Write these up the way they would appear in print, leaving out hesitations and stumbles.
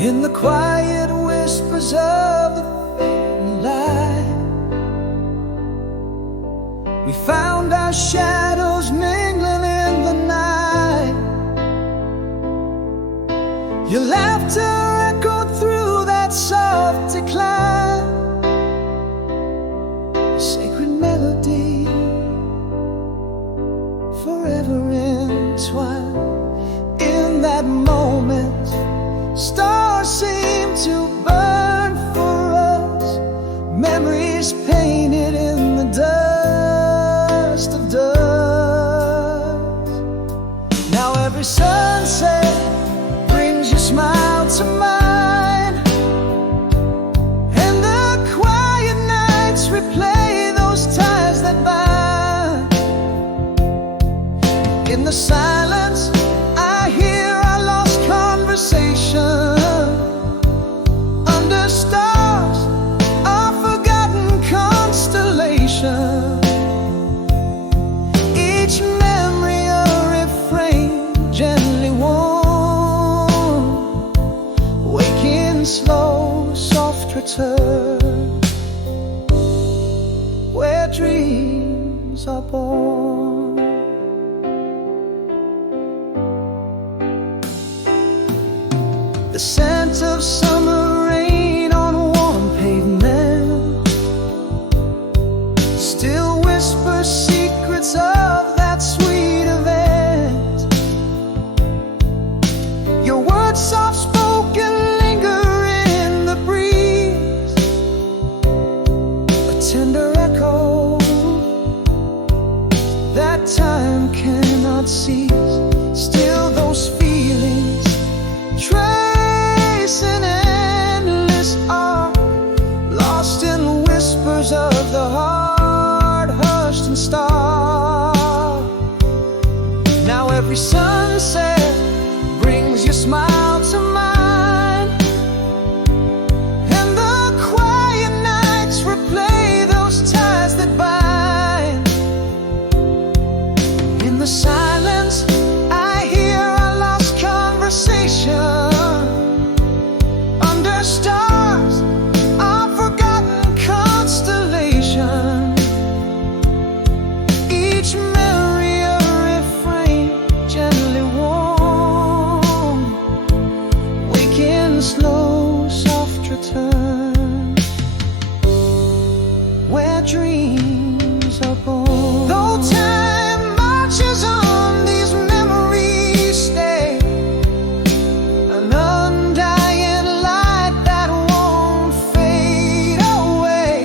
In the quiet whispers of the fading light, we found our shadows mingling in the night. Your laughter echoed through that soft decline, a sacred melody forever entwined. In that moment, stars seem to burn for us, memories painted in the dust of dust. Now every sunset brings your smile to mine, and the quiet nights replay those ties that bind. In the silence I hear our lost conversation. Under stars, our forgotten constellation. Each memory a refrain gently warm, waking slow, soft return, where dreams are born. The scent of summer rain on a warm pavement still whispers secrets of that sweet event. Your words soft spoken linger in the breeze, a tender echo that time cannot seize. Still those feelings an endless arc, lost in whispers of the heart, hushed and stark. Now every sunset brings your smile to mine, and the quiet nights replay those ties that bind. In the silence I hear our lost conversation. Stars, our forgotten constellation. Each memory a refrain gently warm, waking slow, soft return, where dreams are born. Though time marches on, these memories stay, an undying light that won't fade away.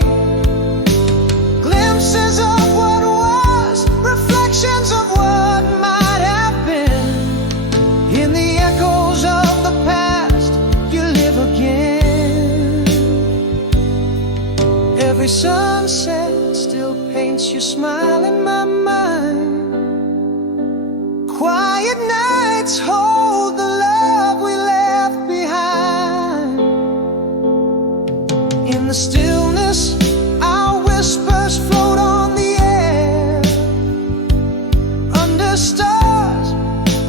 Glimpses of what was, reflections of what might have been. In the echoes of the past, you live again. Every sunset still paints your smile in my mind. Quiet nights hold the love we left behind. In the stillness, our whispers float on the air. Under stars,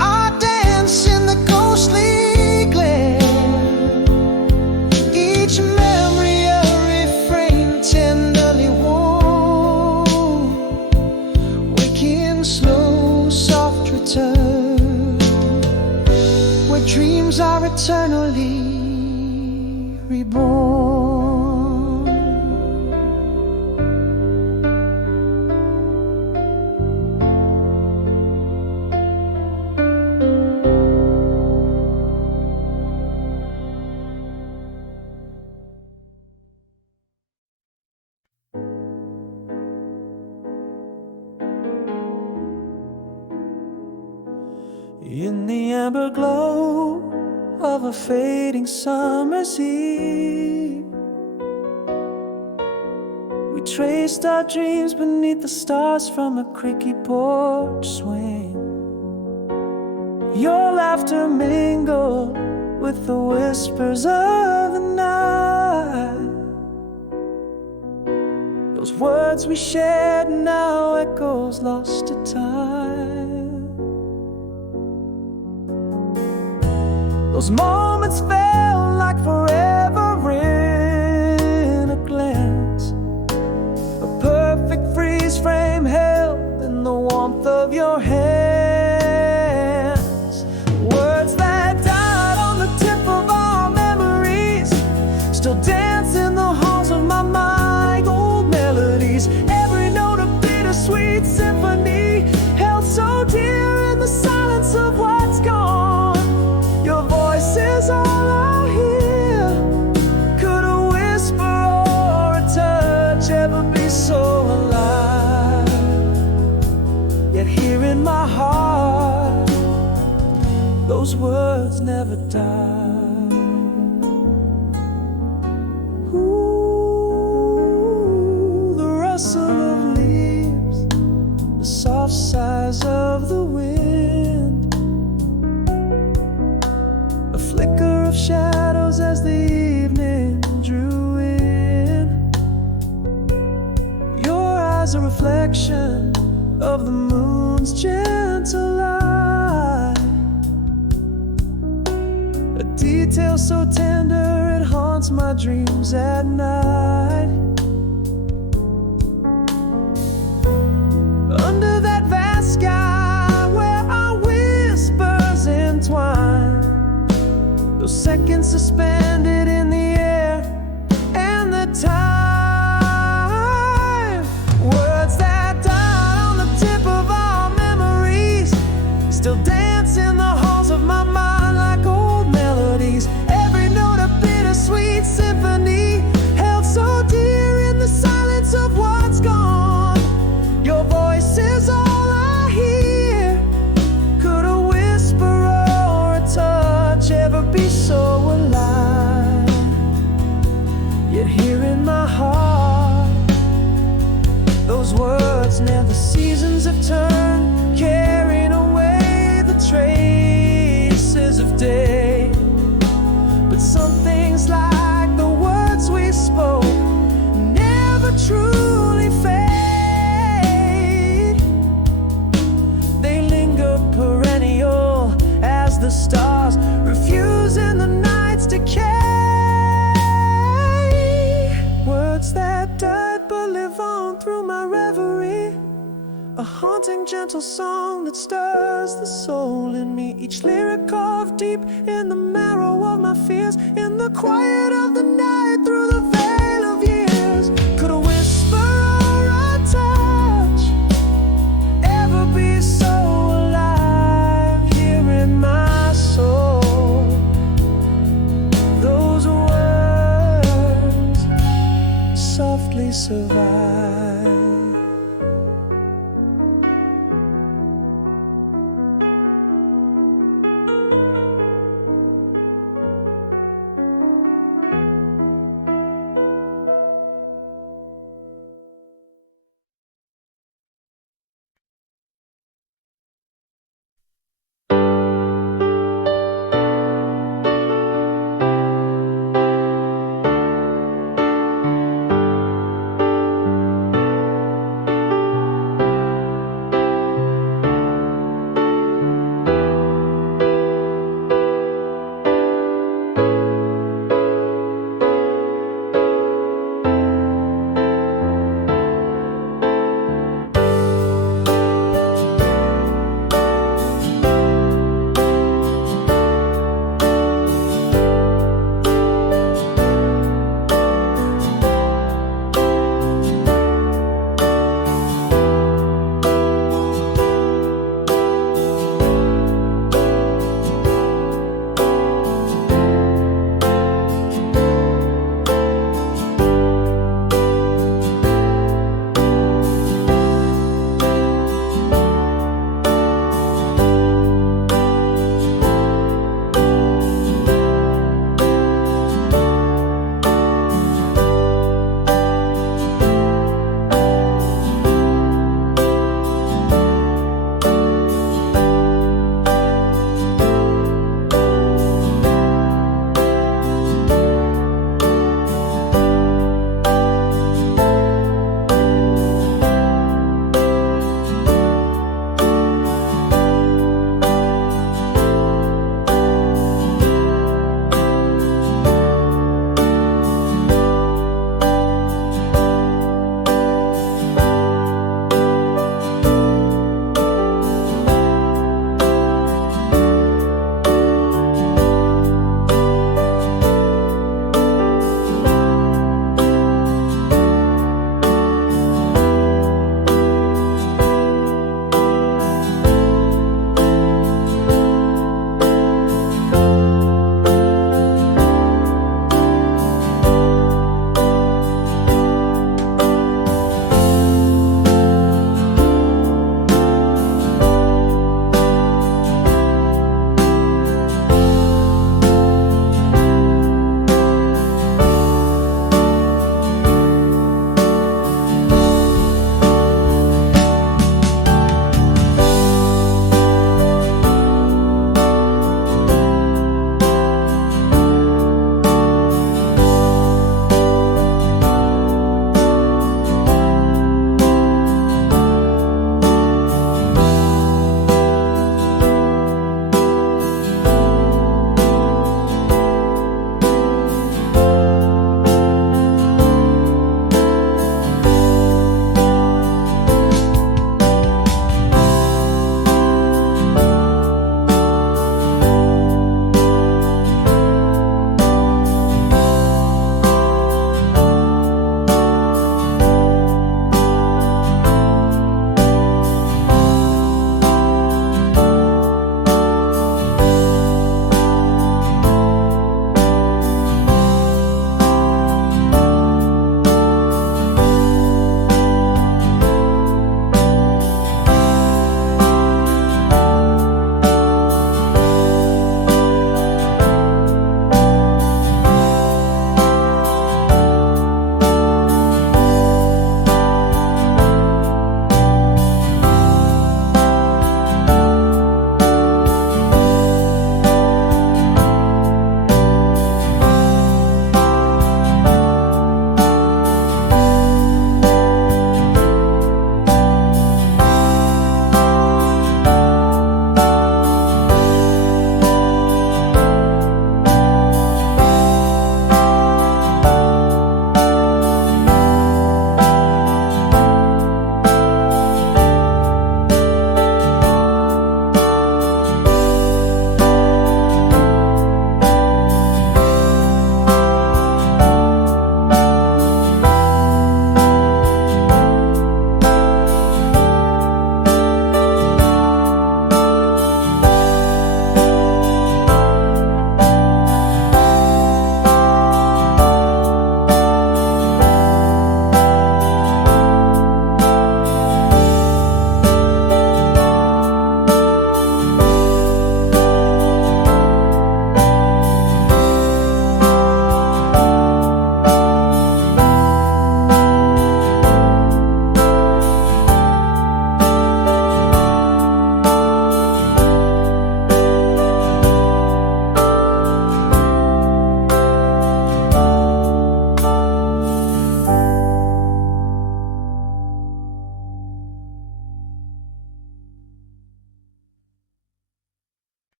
our dance in the ghostly glare. Each memory a refrain tenderly warm, waking slow, soft return, where dreams are eternally reborn. In the amber glow of a fading summer's eve, we traced our dreams beneath the stars from a creaky porch swing. Your laughter mingled with the whispers of the night. Those words we shared now echoes lost to time. Those moments felt like forever in a glance. A perfect freeze frame held in the warmth of your hands. Words that died on the tip of our memories still dance in the halls of my mind. Old melodies, every note a bittersweet symphony, held so dear in the silence of what's gone. Your voice is all I hear. Could a whisper or a touch ever be so alive? Yet here in my heart, those words never die. Ooh, the rustle of leaves, the soft sighs of the wind, a flicker of shadows as the evening drew in. Your eyes a reflection of the moon's gentle light, a detail so tender it haunts my dreams at night. Under that vast sky where our whispers entwine, those seconds suspended in the air and the time. Words that died on the tip of our memories still dance in the halls of my mind like old melodies. Every note a bittersweet symphony, held so dear in the silence of what's gone. Your voice is all I hear. Could a whisper or a touch ever be so alive? Yet here in my heart, those words never. Seasons have turned, carrying away the traces of day. But some things, like the words we spoke, never truly fade. They linger perennial as the stars refuse in the night's decay. Words that died but live on through my reverie, a haunting gentle song that stirs the soul in me. Each lyric carved deep in the marrow of my fears, in the quiet of the night through the veil of years. Could a whisper or a touch ever be so alive here in my soul? Those words softly survive.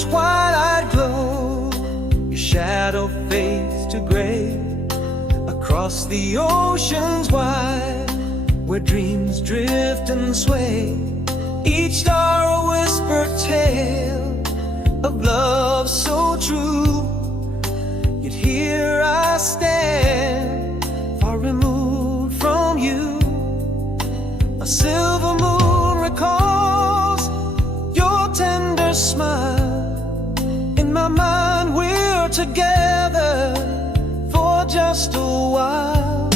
twilight glow, your shadow fades to gray. Across the oceans wide, where dreams drift and sway, each star a whispered tale of love so true. Yet here I stand, far removed from you. A silver moon recalls your tender smile. In my mind we're together for just a while.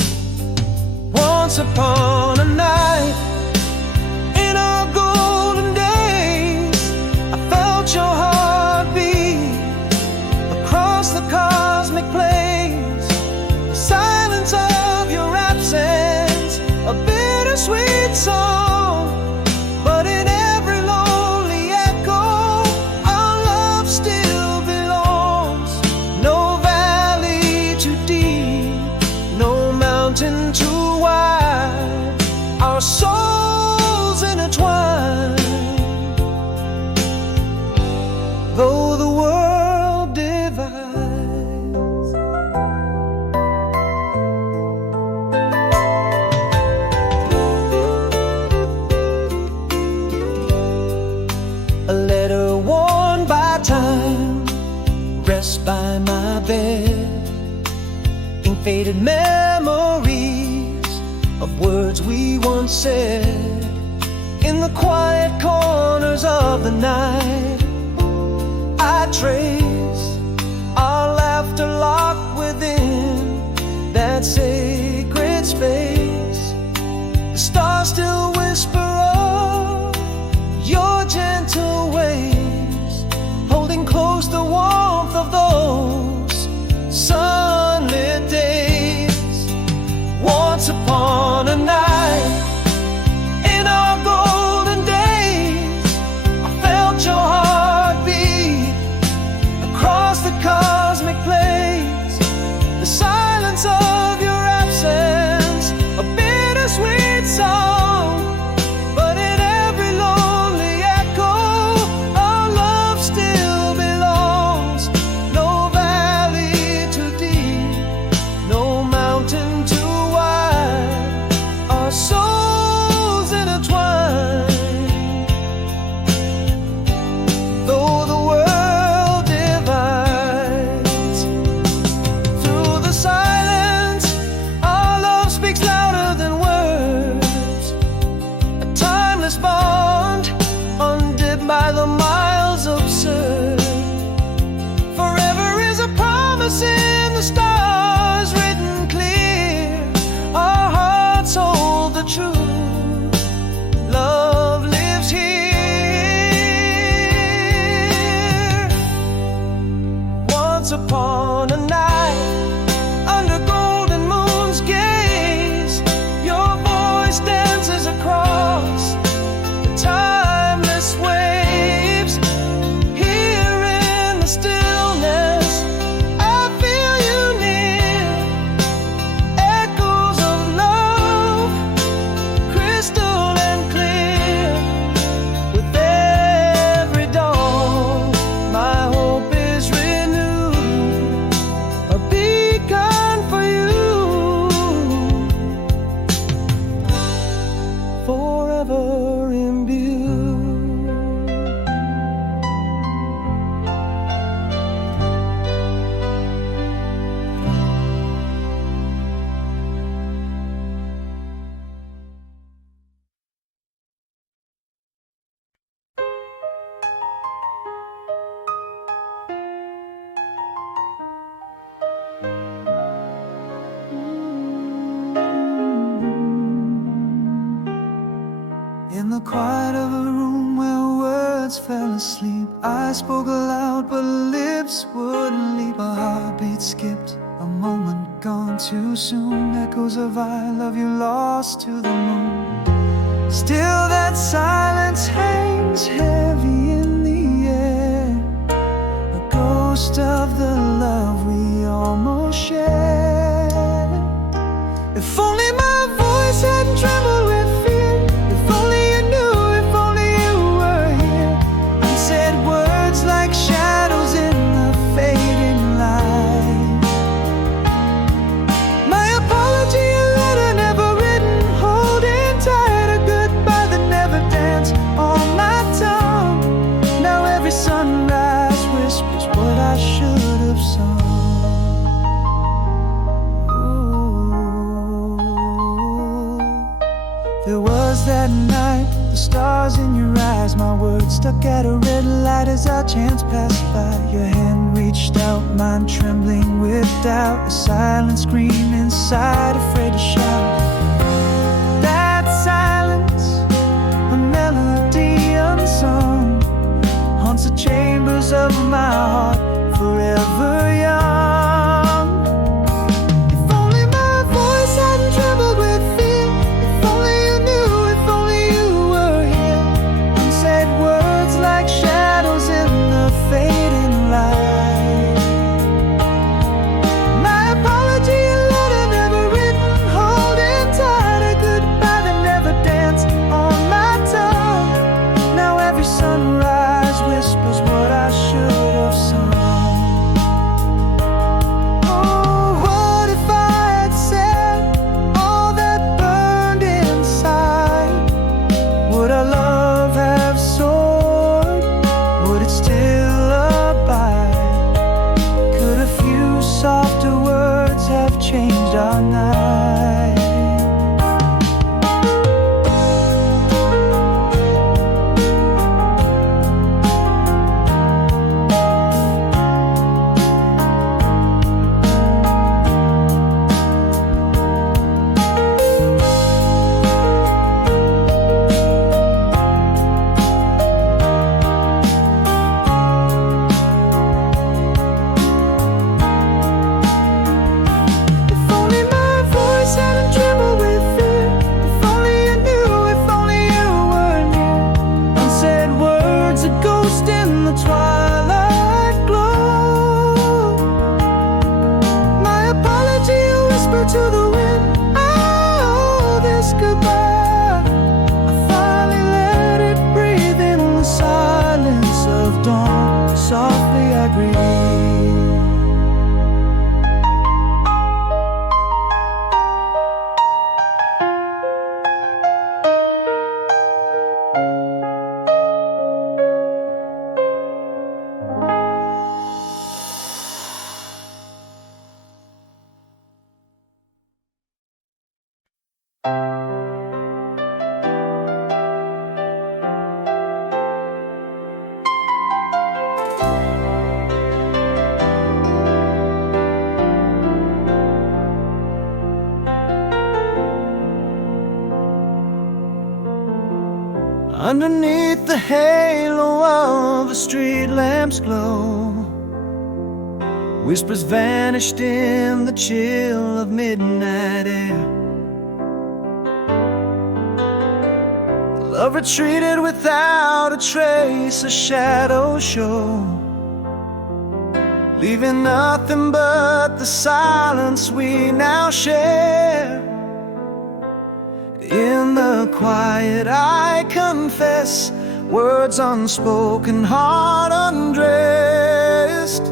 Once upon a night, in our golden days, I felt your heartbeat across the cosmic plains. The silence of your absence, a bittersweet song, but in every lonely echo, our love still belongs. No valley too deep, no mountain too wide, our souls intertwined. Though the world divides, a letter worn by time rests by my bed. Ink faded memories of words we once said. In the quiet corners of the night, I trace our laughter locked within that sacred space. The stars still whisper of your gentle ways, holding close the warmth of those sunlit days. Once upon a night, in our golden days, I felt your heartbeat across the cosmic plains. The silence of your absence, a bittersweet song, but in every lonely echo, our love still belongs. No valley too deep, no mountain too wide, our souls intertwined. Though the world divides, through the silence, our love speaks louder than words. A timeless bond, undimmed by the miles absurd. Forever is a promise in the stars, written clear. Our hearts hold the truth. Love lives here. Once upon a night, under golden moon's gaze, your voice dances across the timeless waves. Here in the stillness, I feel you near. Echoes of love, crystal and clear. With every dawn, my hope is renewed, a beacon for you, forever imbued. In the quiet of a room where words fell asleep, I spoke aloud but lips wouldn't leap. A heartbeat skipped, a moment gone too soon. Echoes of I love you lost to the moon. Still that silence hangs heavy in the air, a ghost of the love we almost shared. If only my voice hadn't trembled with fear, if only you knew, if only you were here. Unsaid words like shadows There was that night, the stars in your eyes, my words stuck at a red light as our chance passed by. Your hand reached out, mine trembling with doubt, a silent scream inside, afraid to shout. That silence, a melody unsung, haunts the chambers of my heart, forever young. If only my voice hadn't trembled with fear, if only you knew, if only you were here. Unsaid words like shadows in the fading light. My apology, a letter never written, holding tight, a goodbye that never danced on my tongue. Now every sunrise whispers what I should have sung. Would our love have soared? Would it still abide? Could a few softer words have changed our night? To the wind, oh, this goodbye, I finally let it breathe in the silence of dawn. Softly I breathe. Underneath the halo of the street lamp's glow, whispers vanished in the chill of midnight air. Love retreated without a trace, a shadow show, leaving nothing but the silence we now share. In the quiet I confess, words unspoken, heart undressed.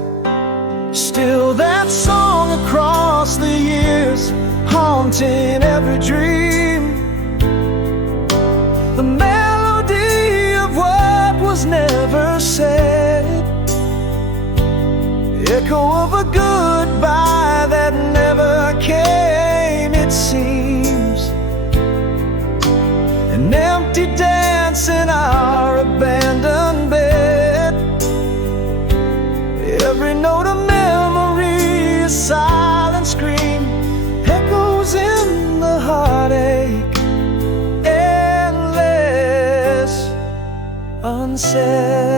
Still that song across the years, haunting every dream. The melody of what was never said, echo of a goodbye that never came, it seems. An empty dance in our abandoned bed. Every note of memory, a silent scream, echoes in the heartache, endless, unsaid.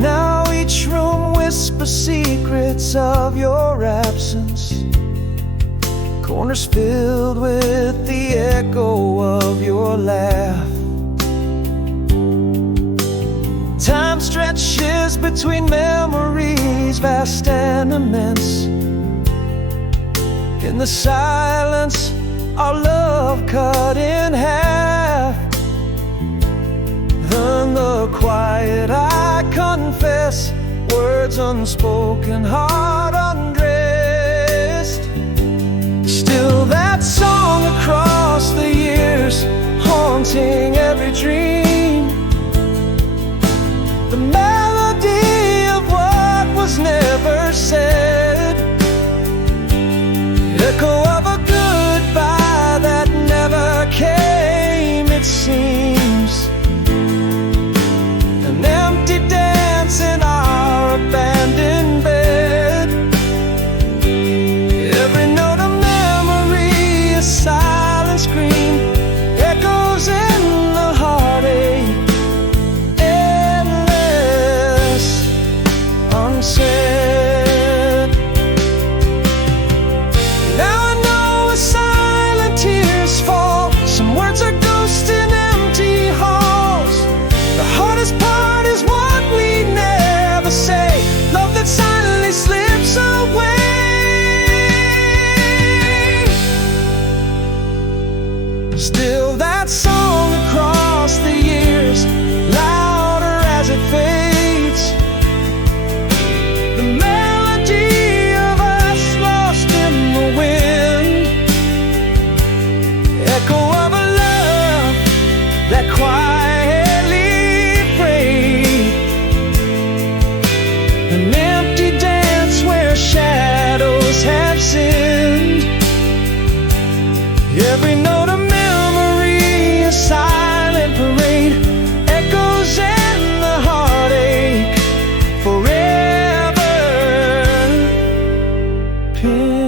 Now each room whispers secrets of your absence, corners filled with the echo of your laugh. Time stretches between memories, vast and immense. In the silence, our love cut in half. Then the quiet I confess, words unspoken, heart undressed. Still that song across the years, haunting every dream. The melody of what was never said, pin.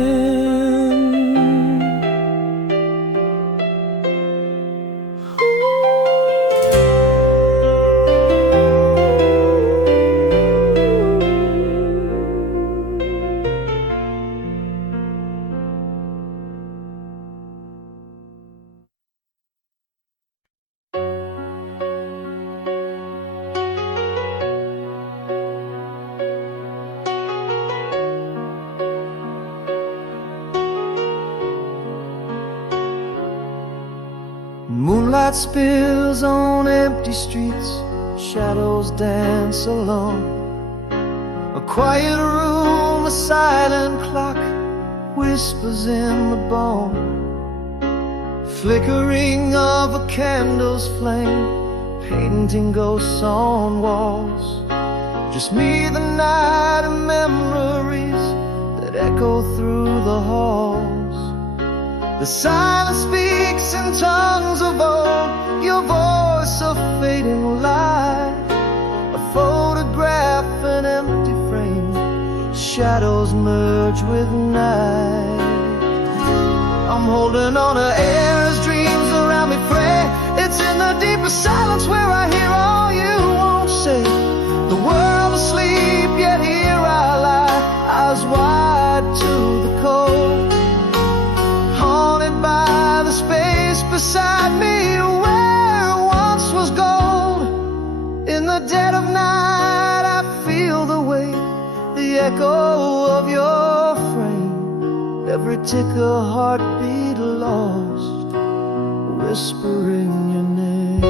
Moonlight spills on empty streets, shadows dance alone. A quiet room, a silent clock whispers in the bone. Flickering of a candle's flame, painting ghosts on walls. Just me, the night, and memories that echo through the halls. The silence speaks in tongues of old, your voice a fading light. A photograph, an empty frame, shadows merge with night. I'm holding on to air as dreams around me fray. It's in the deepest silence where I hear all you won't say. The world asleep, yet here I lie, eyes wide to the cold. Haunted by the space beside me where once was gold. In the dead of night I feel the weight, the echo of your frame. Every tick a heartbeat lost, whispering your name.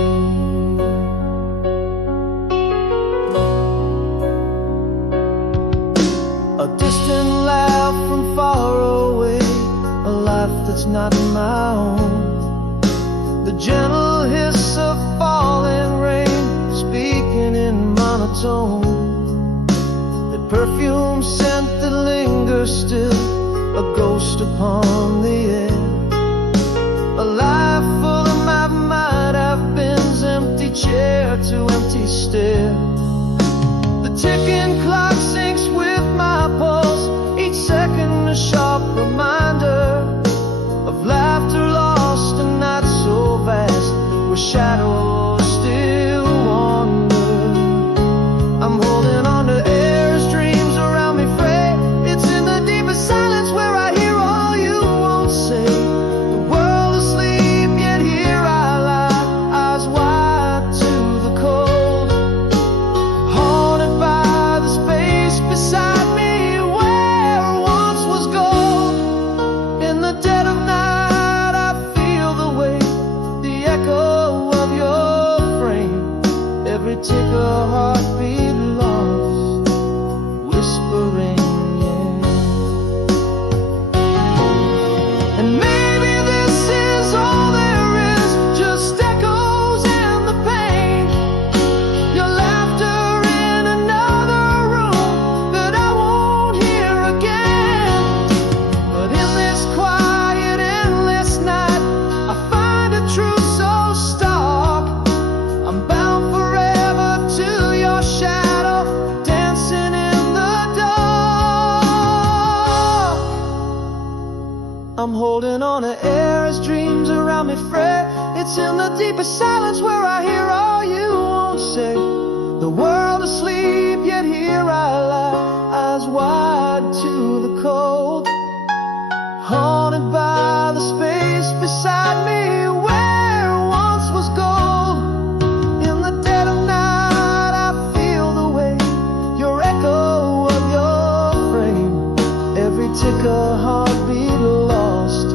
A distant laugh from far away, a life that's not my own. The gentle hiss of falling rain, speaking in monotone. The perfume scent that lingers still, a ghost upon the air. A life full of my might have been's empty chair to empty stare. The ticking clock syncs with my pulse, each second a sharp reminder of laughter lost and not so vast, where shadows still wander. I'm holding on to air's dreams around me fray. It's in the deepest silence where I hear all you won't say. The world asleep, yet here I lie, eyes wide to the cold. Haunted by the space beside me where once was gold. In the dead of night I feel the weight, the echo of your frame. Every tick a heartbeat lost, whispering yeah. And maybe this is all there is, just echoes and the pain. Your laughter in another room that I won't hear again. But in this quiet, endless night, I find a truth so stark. I'm bound forever to your shadow, dancing in the dark. I'm holding on to air as dreams around me fray. It's in the deepest silence where I hear all you won't say. The world asleep, yet here I lie, eyes wide to the cold. Haunted by the space beside me where once was gold. In the dead of night I feel the weight, your echo of your frame. Every tick a heartbeat lost,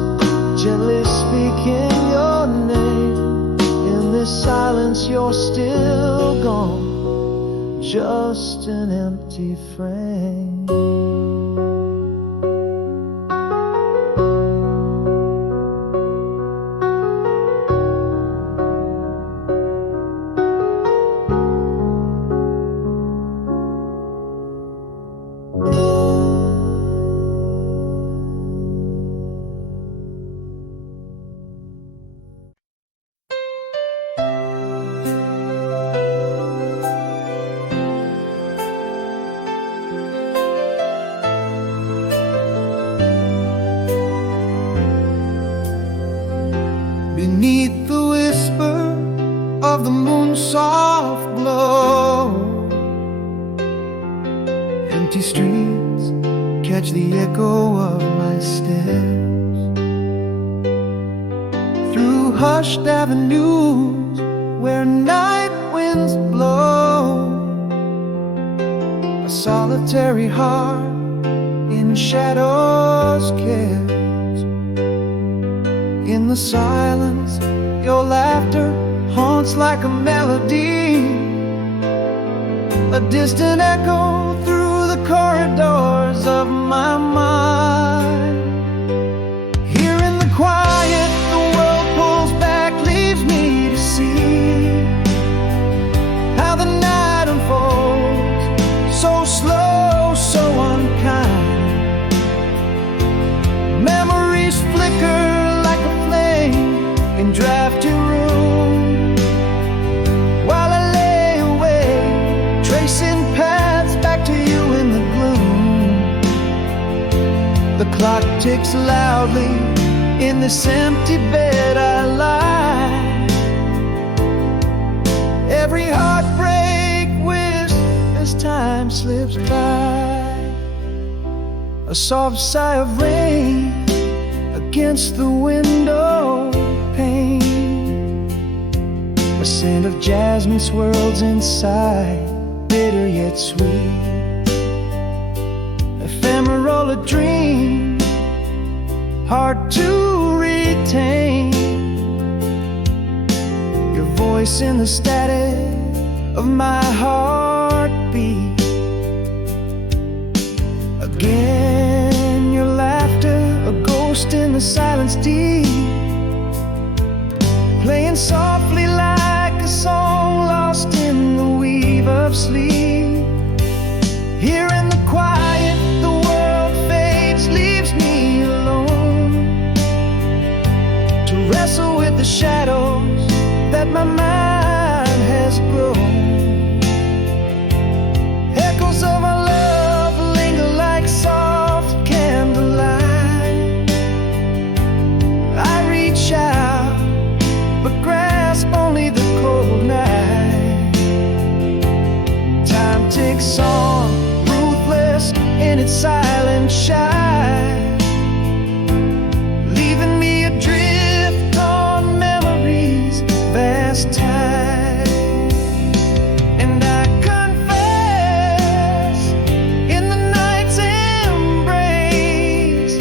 gently speaking your name. In this silence you're still gone, just an empty frame. catch the echo of my steps through hushed avenues where night winds blow. A solitary heart in shadows cares. In the silence, your laughter haunts like a melody, a distant echo through the corridors of my mind. Here in the quiet, the world pulls back, leaves me to see how the night unfolds, so slow, so unkind. Memories flicker like a flame in drafty room, while I lay awake, tracing paths back to you in the gloom. The clock ticks loudly in this empty bed I lie. Every heartbreak wished as time slips by. A soft sigh of rain against the window pane. A scent of jasmine swirls inside, bitter yet sweet. Ephemeral a dream, hard to retain. Your voice in the static of my heartbeat. Again, your laughter, a ghost in the silence deep, playing softly like a song lost in the weave of sleep. Here in the quiet, the world fades, leaves me alone to wrestle with the shadows that my mind has grown. Echoes of our love linger like soft candlelight. I reach out, but grasp only the cold night. Time ticks on, ruthless in its silent shine, leaving me adrift on memories' vast tide. And I confess, in the night's embrace,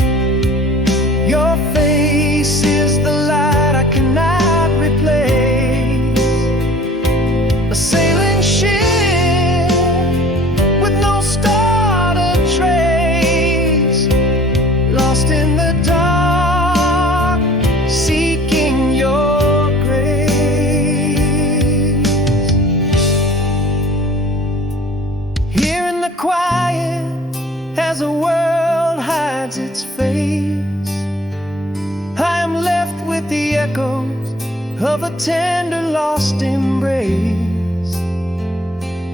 your face is the light I cannot replace. A sailing ship with no star to trace, lost in the dark, seeking your grace. Here in the quiet, as the world hides its face, I am left with the echoes of a tender lost embrace.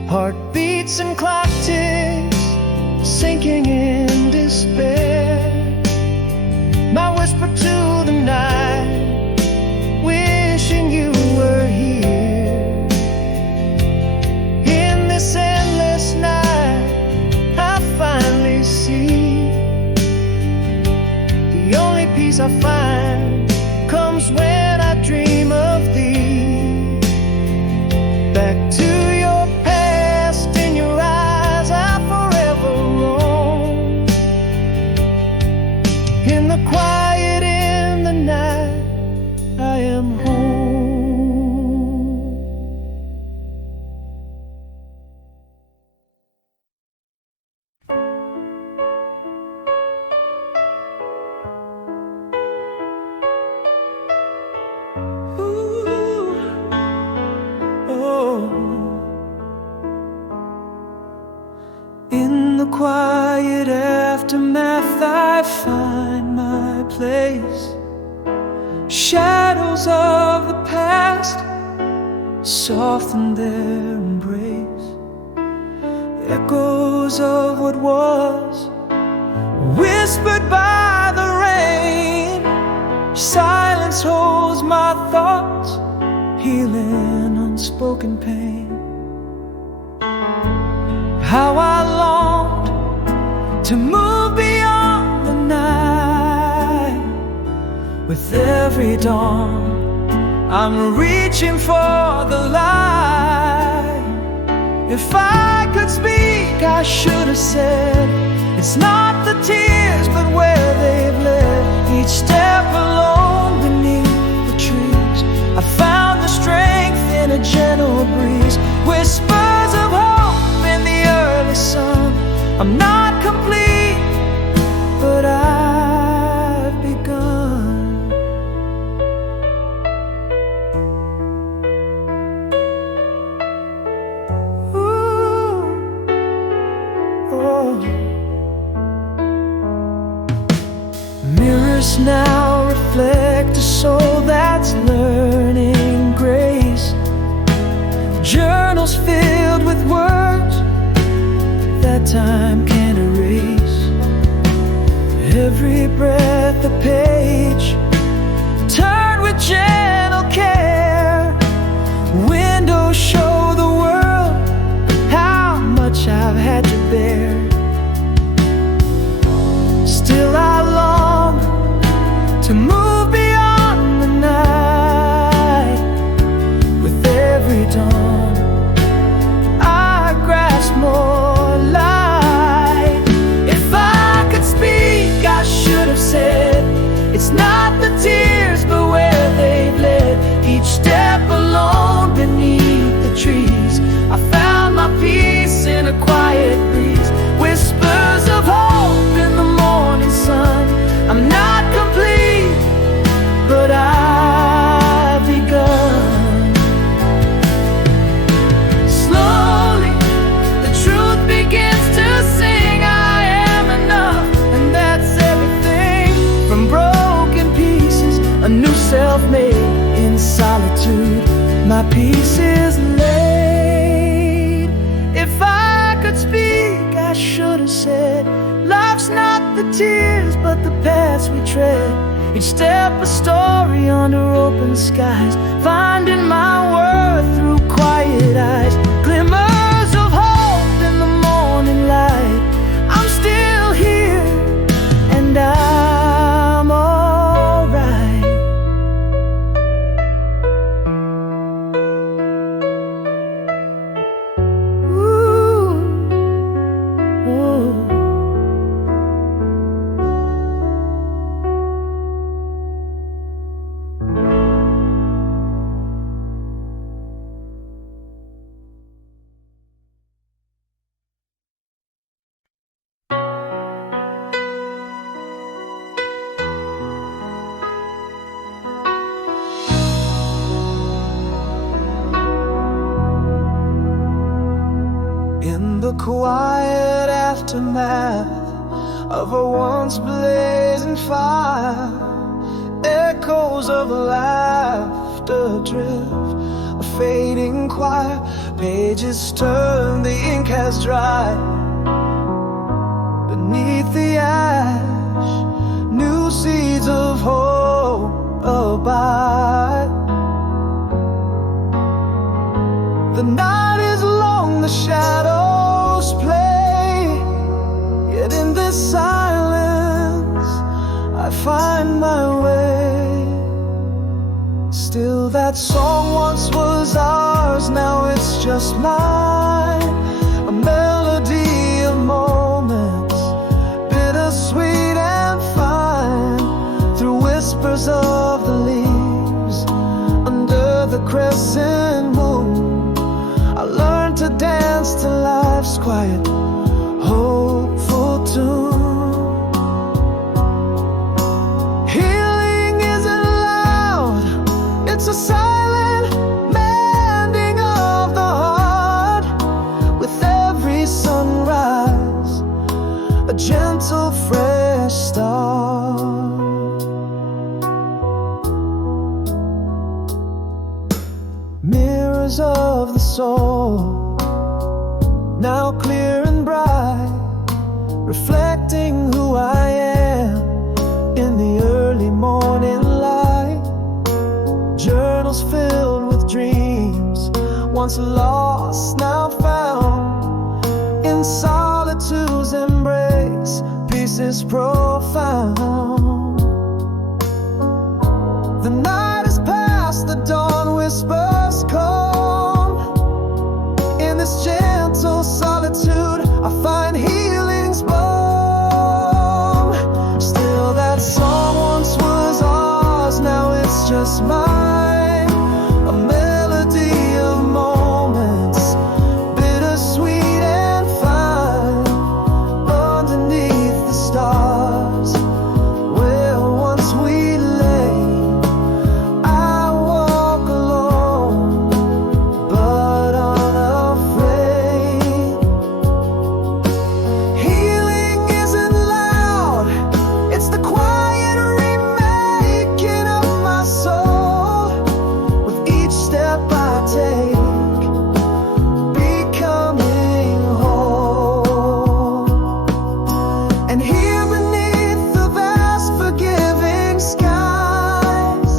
Heartbeats and clock ticks, sinking in despair. My whisper to the night, wishing you were here. In this endless night, I finally see the only peace I find comes when I dream of thee. Back to your past, in your eyes I forever roam. In the quiet, in the night, I am home. Ooh, oh. In the quiet aftermath, I find my place. Shadows of the past soften their embrace. Echoes of what was, whispered by the rain. Silence holds my thoughts, healing unspoken pain. How I longed to move move beyond the night. With every dawn, I'm reaching for the light. If I could speak, I should have said, it's not the tears, but where they've led. Each step alone beneath the trees, I found the strength in a gentle breeze. Whispers of hope in the early sun. I'm not complete, but I've begun. Ooh, oh. Mirrors now reflect a soul that's learning grace. Journals filled with words that time can't erase. Every breath a page, turn with gentle care. Windows show the world how much I've had to bear. Still I long to move beyond the night. With every dawn, I grasp more light. If I could speak, I should have said, it's not the tears, but where they've led. Each step alone beneath the trees, I found my peace in a quiet breeze. Whispers of hope in the morning sun. I'm not complete, but I've begun. Slowly, the truth begins to sing. I am enough, and that's everything. From broken pieces, a new self made in solitude. My peace is laid. If I could speak, I should have said, life's not the tears, but the paths we tread. Each step a story under open skies, finding my worth through quiet eyes. Glimmers of hope in the morning light. I'm still here, and I'm alright. Ooh, ooh. In the quiet aftermath of a once blazing fire, echoes of laughter drift, a fading choir. Pages turn, the ink has dried. Beneath the ash, new seeds of hope abide. The night is long, the shadows play, yet in this silence I find my way. Still that song once was ours, now it's just mine. A melody of moments, bittersweet and fine. Through whispers of the leaves, under the crescent moon, I learned to dance to life's quiet, hopeful tune. Healing isn't loud, it's a silent mending of the heart. With every sunrise, a gentle fresh start. Mirrors of the soul, now clear and bright, reflecting who I am in the early morning light. Journals filled with dreams, once lost, now found. In solitude's embrace, peace is profound. The night is past, the dawn whispers calm. In this gentle solitude, I find healing's balm. Still that song once was ours, now it's just mine. A melody of moments, bittersweet and fine. Underneath the stars, where once we lay, I walk alone, but unafraid. Healing isn't loud, it's the quiet remaking of my soul. With each step I take, becoming whole. And here beneath the vast forgiving skies,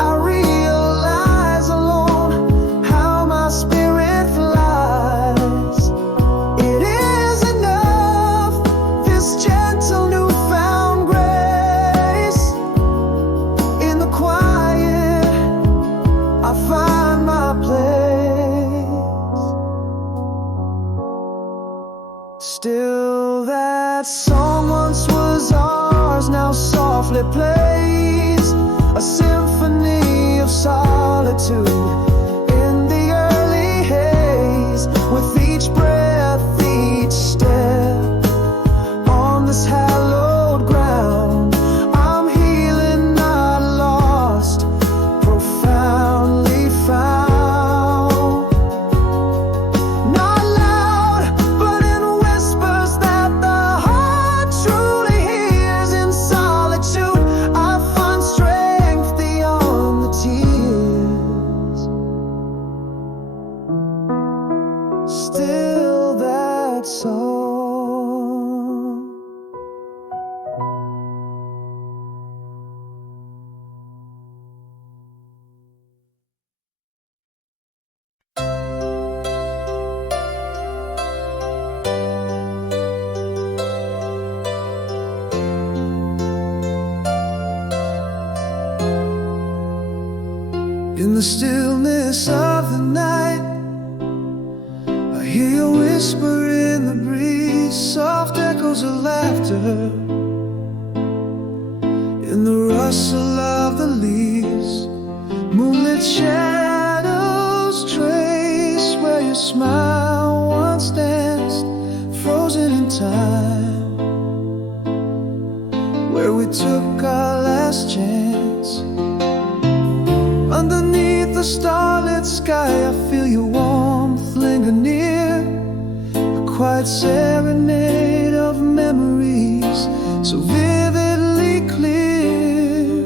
I realize alone how my spirit flies. It is enough, this gentle newfound grace. In the quiet, I find my place. Still that song once was ours, now softly plays, a symphony of solitude in the early haze. With each breath, each step on this hallowed ground, I'm healing, not lost, profoundly found. Not loud, but in whispers that the heart truly hears. In solitude, I find strength beyond the tears. Still that song. In the stillness of the night, I hear a whisper in the breeze, soft echoes of laughter. In the rustle of the leaves, moonlit shadows trace where your smile once danced, frozen in time, where we took our last chance. Underneath the starlit sky, I feel your warmth linger near, a quiet serenade of memories so vividly clear.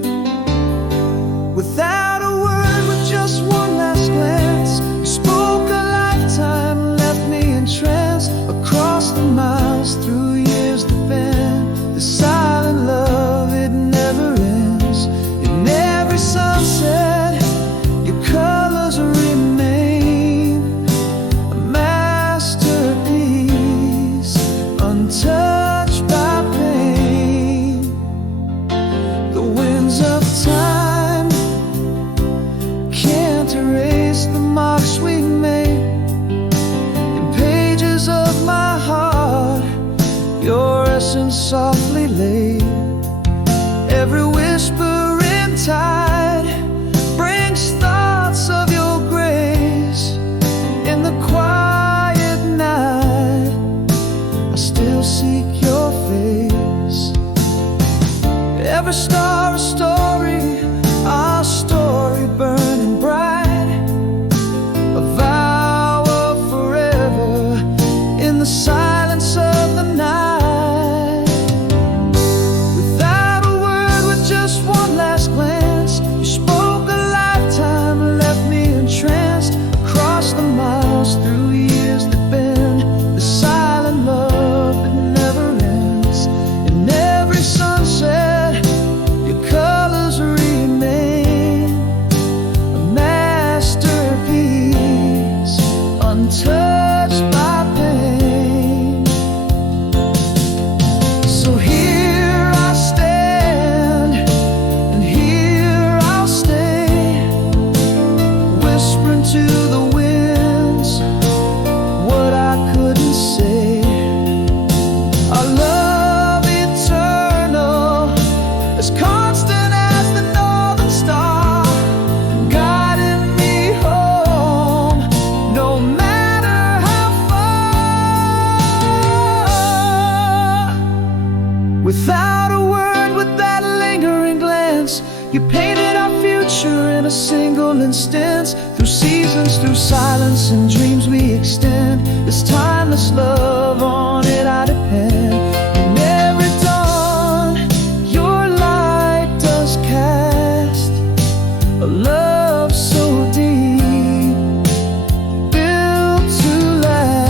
Without a word, with just one last glance, you spoke a lifetime, left me entranced. Across the miles, through years that bend, the silent love, it never ends. In every sunset, your colors remain, a masterpiece, untouched by pain. The winds of time can't erase the marks we made. In pages of my heart, your essence softly laid. Every whisper in tide brings thoughts of your grace. In the quiet night, I still seek your face. Every star a story, our story burning bright, a vow of forever in the silence of the night. Without a word, with just one last glance, you spoke a lifetime, left me entranced. Across the miles, through years that bend, the silent love that never ends. In every sunset, your colors are sense. You painted our future in a single instance. Through seasons, through silence and dreams we extend. This timeless love, on it I depend. In every dawn, your light does cast a love so deep, built to last.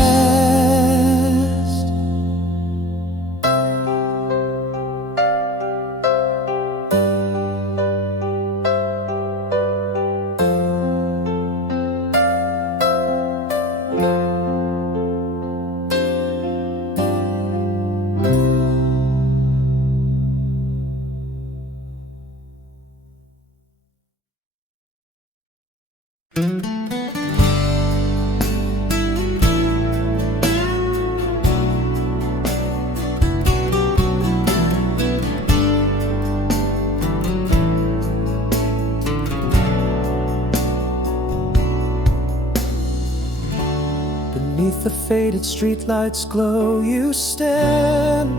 Beneath the faded streetlights glow, you stand,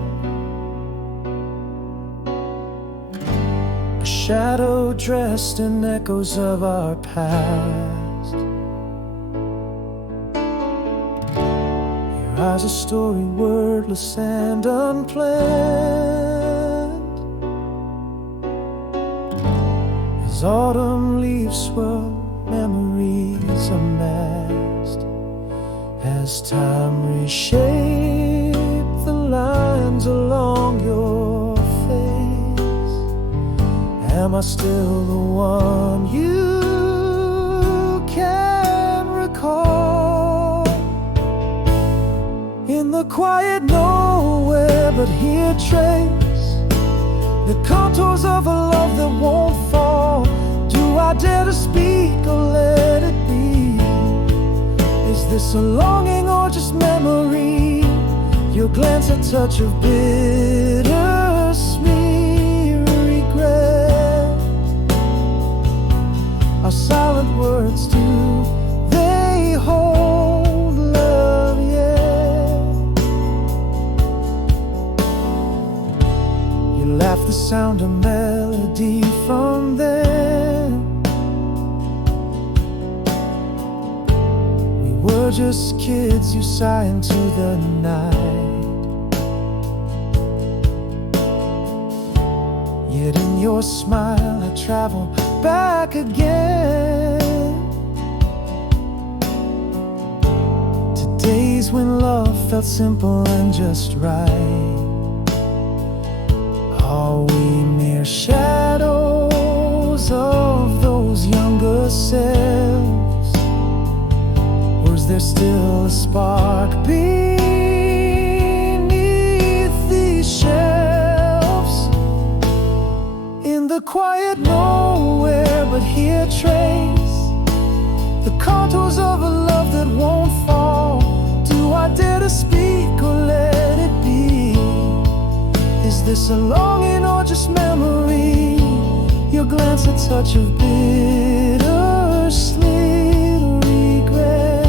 a shadow dressed in echoes of our past. Your eyes a story, wordless and unplanned. As autumn leaves swirl, memories amassed. As time reshaped the lines along your face, am I still the one you can recall? In the quiet nowhere, but here trace the contours of a love that won't fall. Do I dare to speak or let it be? Is this a longing or just memory? Your glance a touch of bittersweet regret. Our silent words, do they hold love yet? You laugh, the sound of melody from them. We're just kids, you sigh into the night. Yet in your smile I travel back again to days when love felt simple and just right. Are we mere shadows of those younger selves? Is there still a spark beneath these shelves? In the quiet nowhere, but here trace the contours of a love that won't fall. Do I dare to speak or let it be? Is this a longing or just memory? Your glance a touch of bittersweet regret.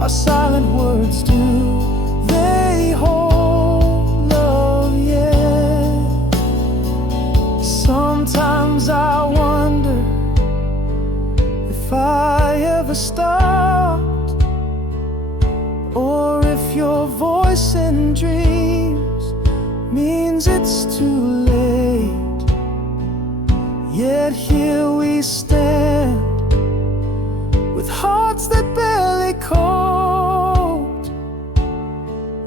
Our silent words, do they hold love yet? Sometimes I wonder if I ever stopped, or if your voice in dreams means it's too late. Yet here we stand with hearts that barely cold.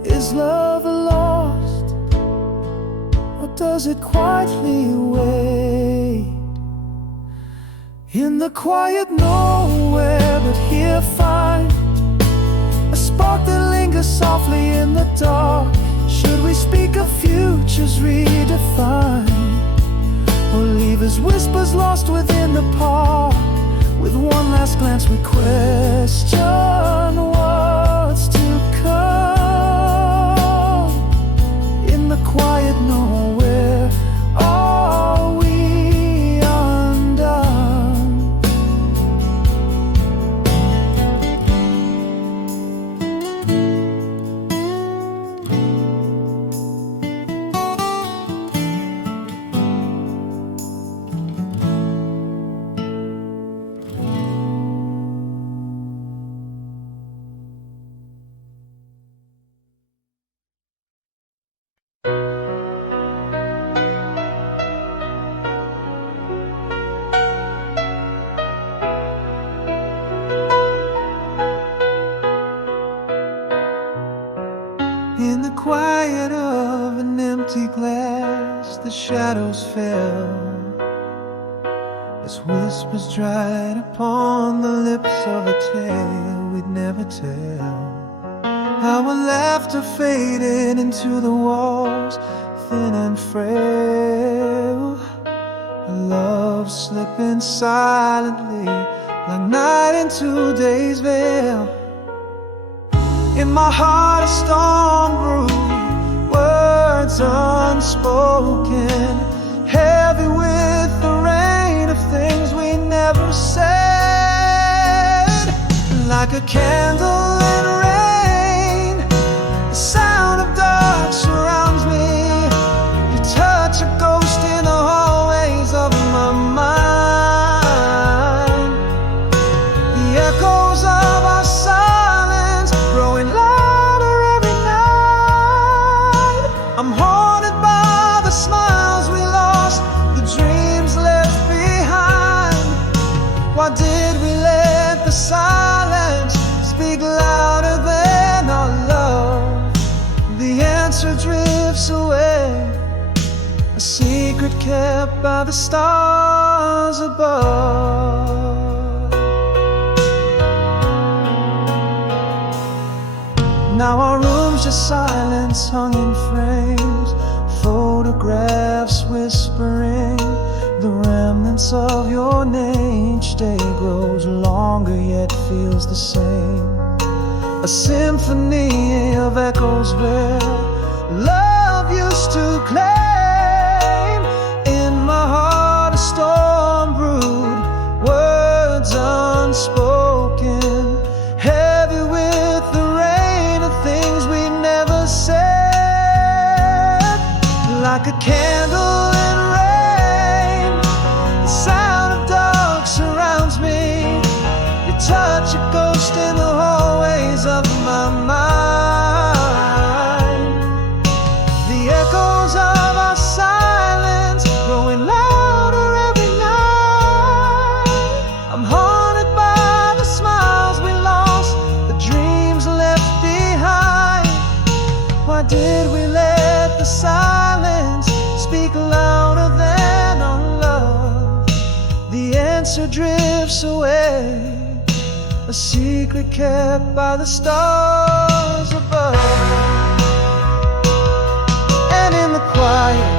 Is love lost, or does it quietly wait? In the quiet nowhere, but here find a spark that lingers softly in the dark. Should we speak of futures redefined, or leave as whispers lost within the park? With one last glance we question what's to come. In the quiet nowhere, are we undone? of an empty glass, the shadows fell as whispers dried upon the lips of a tale we'd never tell. Our laughter faded into the walls, thin and frail. Our love slipping silently like night into day's veil. In my heart a storm brewed, words unspoken, heavy with the rain of things we never said. Like a candle in rain, the sound of dark surrounds me. You touch a ghost in the hallways of my mind. The echoes of our silence growing louder every night. I'm haunted by the smiles we lost, the dreams left behind. Why did we let the silence speak louder than our love? The answer drifts away, a secret kept by the stars above. Now our room's just silence hung in frames, photographs whispering the remnants of your name. Each day grows longer yet feels the same, a symphony of echoes where love used to claim. In my heart a storm brewed, words unspoken, heavy with the rain of things we never said. Like a candle in rain, the sound of dark surrounds me. You touch a ghost in the hallways of my mind. The echoes of our silence growing louder every night. I'm haunted by the smiles we lost, the dreams left behind. Why did we let the silence speak louder than our love? The answer drifts away, a secret kept by the stars above. And in the quiet,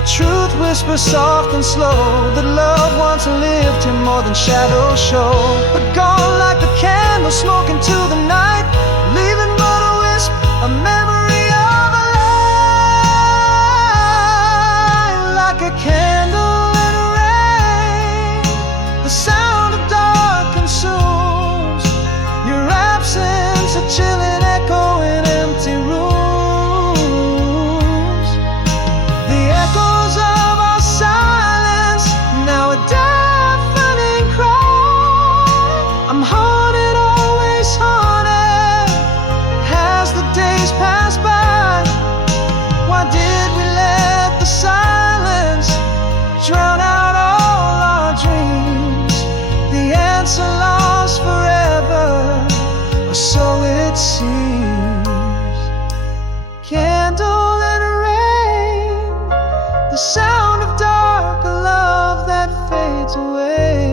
a truth whispers soft and slow, that love once lived here more than shadows show. But gone like the candle smoke into the night, leaving but a wisp, a memory of a lie. Like a candle in rain, the sound of dark consumes. Your absence, a chilling echo in empty rooms. The echoes of our silence, now a deafening cry. I'm haunted, always haunted, as the days pass by. Why did we let the silence drown out all our dreams? The answer lost forever, or so it seems. Candle in rain, the sound of dark, a love that fades away.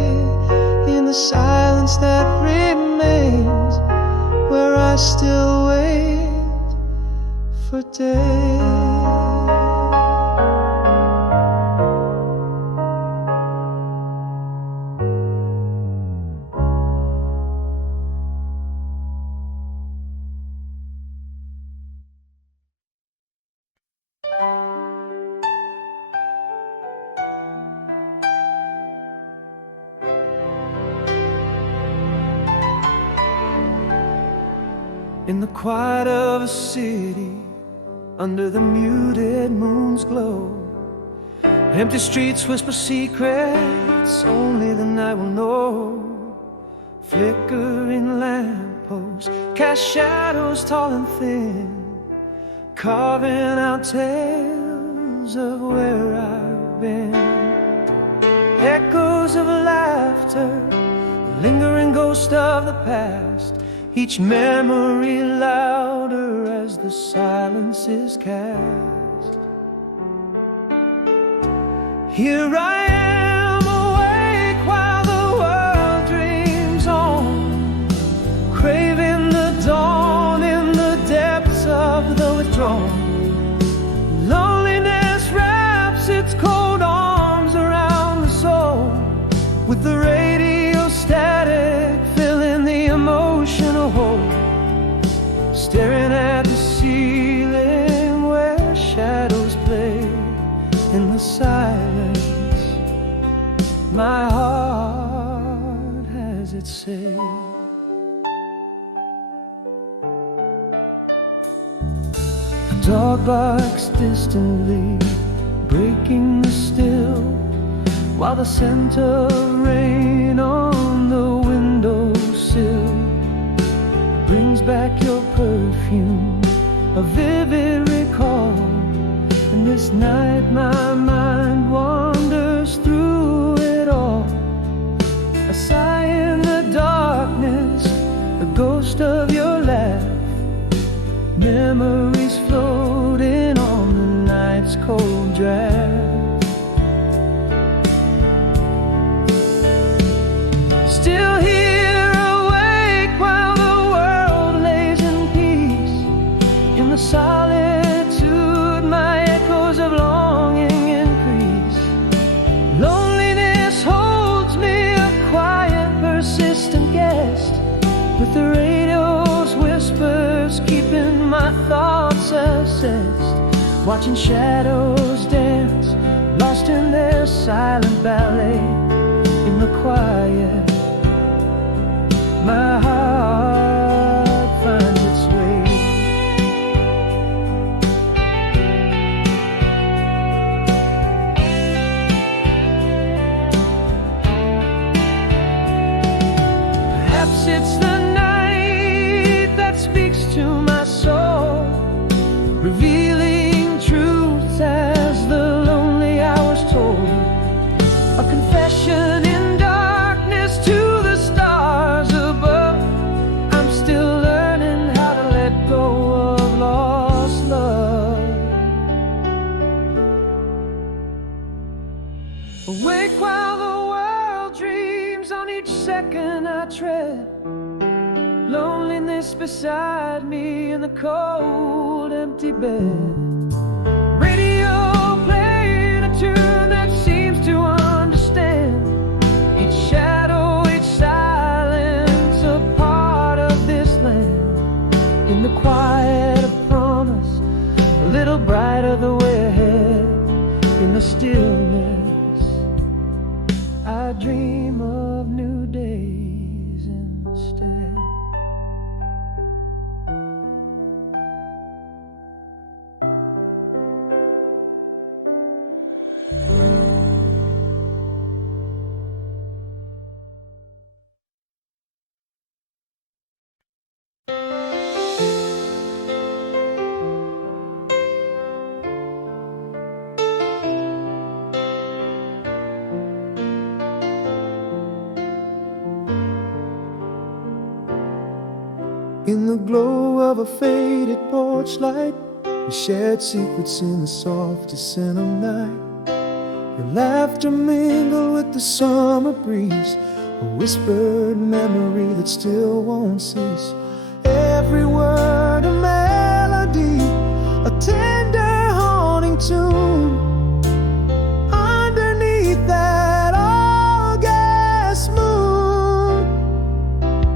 In the silence that remains, where I still wait for day. In the quiet of a city, under the muted moon's glow, empty streets whisper secrets only the night will know. Flickering lampposts cast shadows tall and thin, carving out tales of where I've been. Echoes of laughter, lingering ghost of the past, each memory louder as the silence is cast. Here I am, awake while the world dreams on, craving the dawn in the depths of the withdrawn. Loneliness wraps its cold arms around the soul, with the radio static filling the emotional hole. Staring at the ceiling where shadows play in the silence, my heart has its say. The dog barks distantly, breaking the still, while the scent of rain on the windowsill brings back your perfume, a vivid recall. And this night my mind wanders through it all, a sigh in the darkness, the ghost of your laugh, memories floating on the night's cold draft. Still here, awake while the world lays in peace. In the solitude, my echoes of longing increase. Loneliness holds me, a quiet, persistent guest, with the radio's whispers keeping my thoughts assessed. Watching shadows dance, lost in their silent ballet. In the quiet, my heart finds its way. Perhaps it's the night that speaks to my soul, revealing truths as the lonely hours told. A confession in darkness to the stars above. I'm still learning how to let go of lost love. Awake while the world dreams, on each second I tread. Loneliness beside me in the cold, empty bed. Radio playing a tune that seems to understand each shadow, each silence, a part of this land. In the quiet, a promise, a little brighter the way ahead. In the stillness, I dream of new days instead. In the glow of a faded porch light, we shared secrets in the softest scent of night. Your laughter mingled with the summer breeze, a whispered memory that still won't cease. Every word a melody, a tender haunting tune. Underneath that August moon,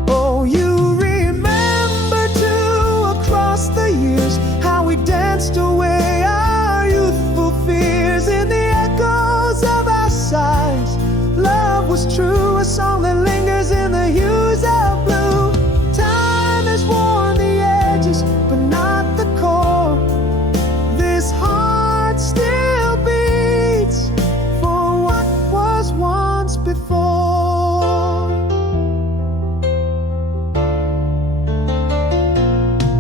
oh, you remember too, across the years, how we danced away our youthful fears. In the echoes of our sighs, love was true, a song that lingers in the hues of blue. Time has worn the edges, but not the core. This heart still beats for what was once before.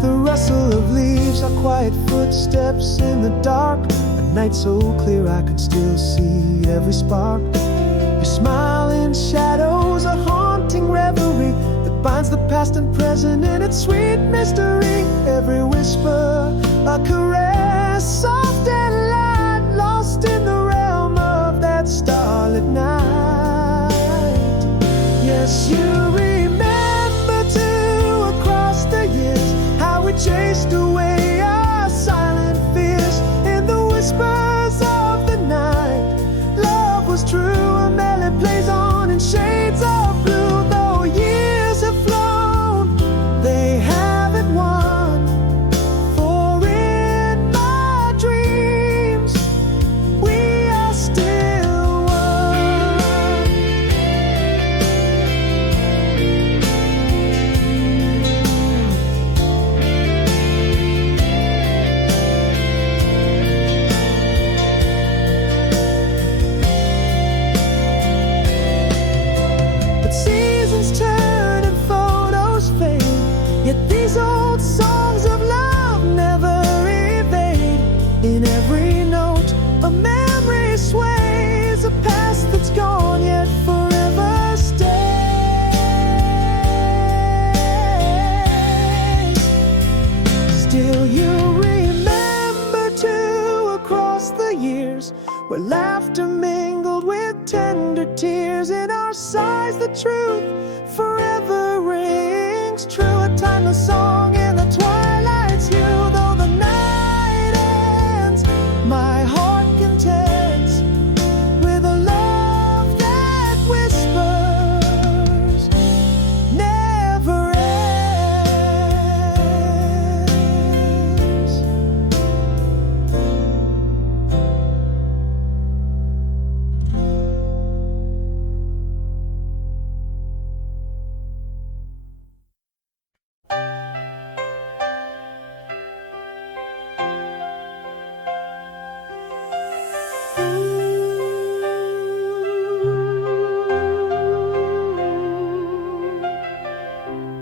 The rustle of leaves are quiet footsteps in the dark. A night so clear I could still see every spark. Your smile in shadows, a haunting revelry, the binds the past and present in its sweet mystery. Every whisper, a caress, soft and light, lost in the realm of that starlit night. Yes, you remember too, across the years, how we chased away our silent fears. In the whispers of the night, love was true. A melody plays on in shades of blue. Though years have flown, they haven't won. For in my dreams, we are still one. But seasons turn and photos fade, yet these old songs of love never evade. In every note, a memory sways, a past that's gone yet forever stays. Still you remember too, across the years, where laughter mingled with tender tears. In our sighs the truth forever rings true, a timeless song in the twilight's hue. Though the night ends, my heart contends with a love that whispers never ends.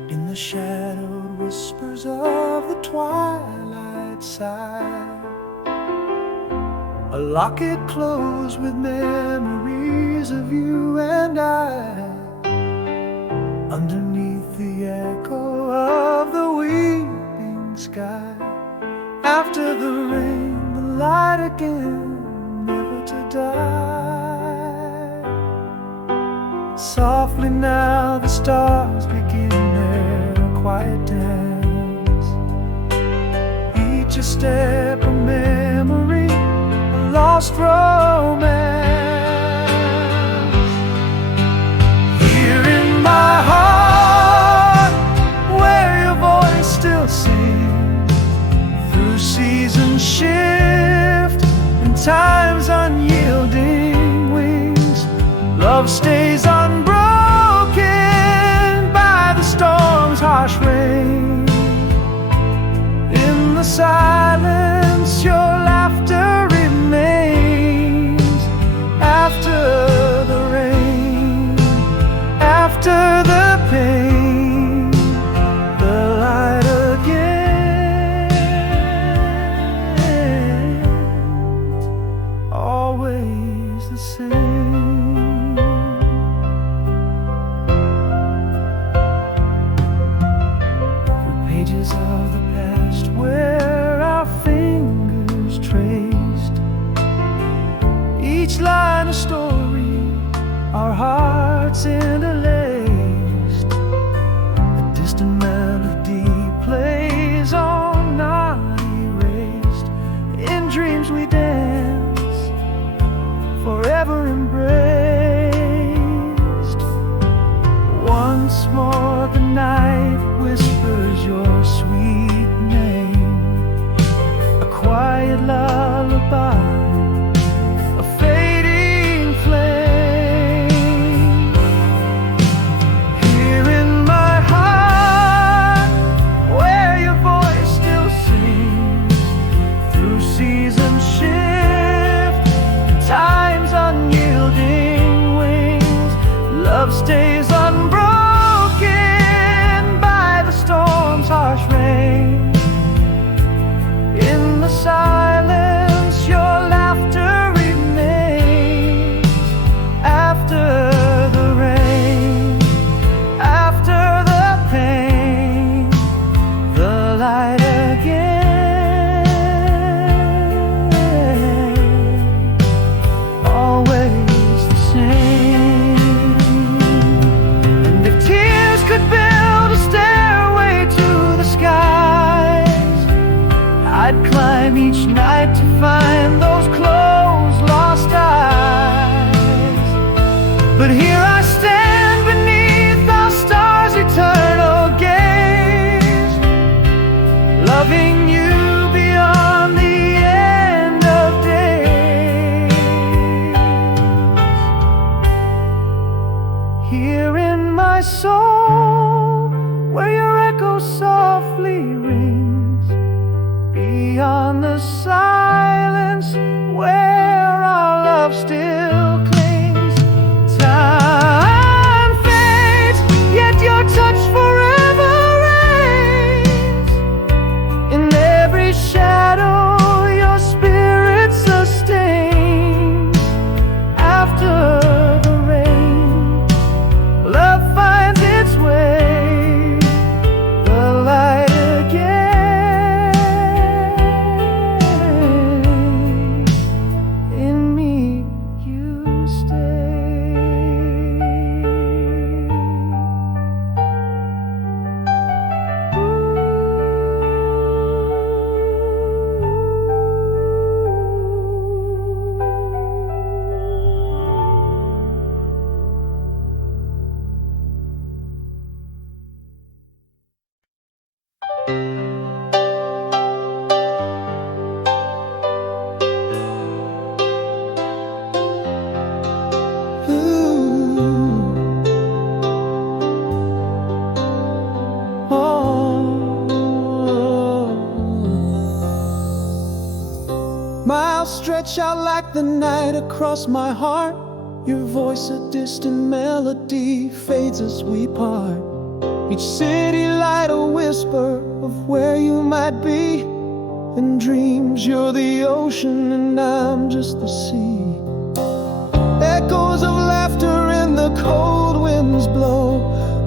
In the shadowed whispers of the twilight side, a locket closed with memories of you and I. Underneath the echo of the weeping sky, after the rain, the light again, never to die. Softly now the stars begin their quiet dance, each a step, a memory, a lost romance. Here in my heart, where your voice still sings, through seasons shift and time's unyielding wings, love stays unbroken by the storm's harsh rain. In the silence, your laughter remains. After the rain, after the pain, the light again, always the same. Through pages of the past where our fingers traced each line a story, our hearts interlaced. A distant melody plays on, not erased. In dreams we dance, forever embraced. Once more the night whispers your sweet name, a quiet lullaby, a fading flame. Here in my heart, where your voice still sings, through seasons shift Miles stretch out like the night across my heart. Your voice, a distant melody, fades as we part. Each city light, a whisper of where you might be. In dreams, you're the ocean and I'm just the sea. Echoes of laughter in the cold winds blow.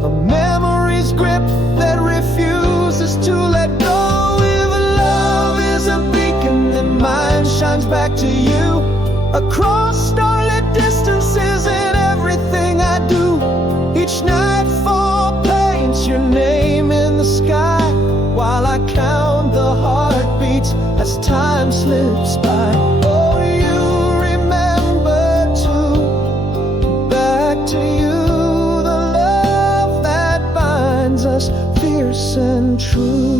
A memory's grip that refuses to let go. If love is a beacon, then mine shines back to you. Across starlit distances in everything I do. Each nightfall paints your name in the sky, while I count the heartbeats as time slips by. Oh, you remember too. Back to you, the love that binds us, fierce and true.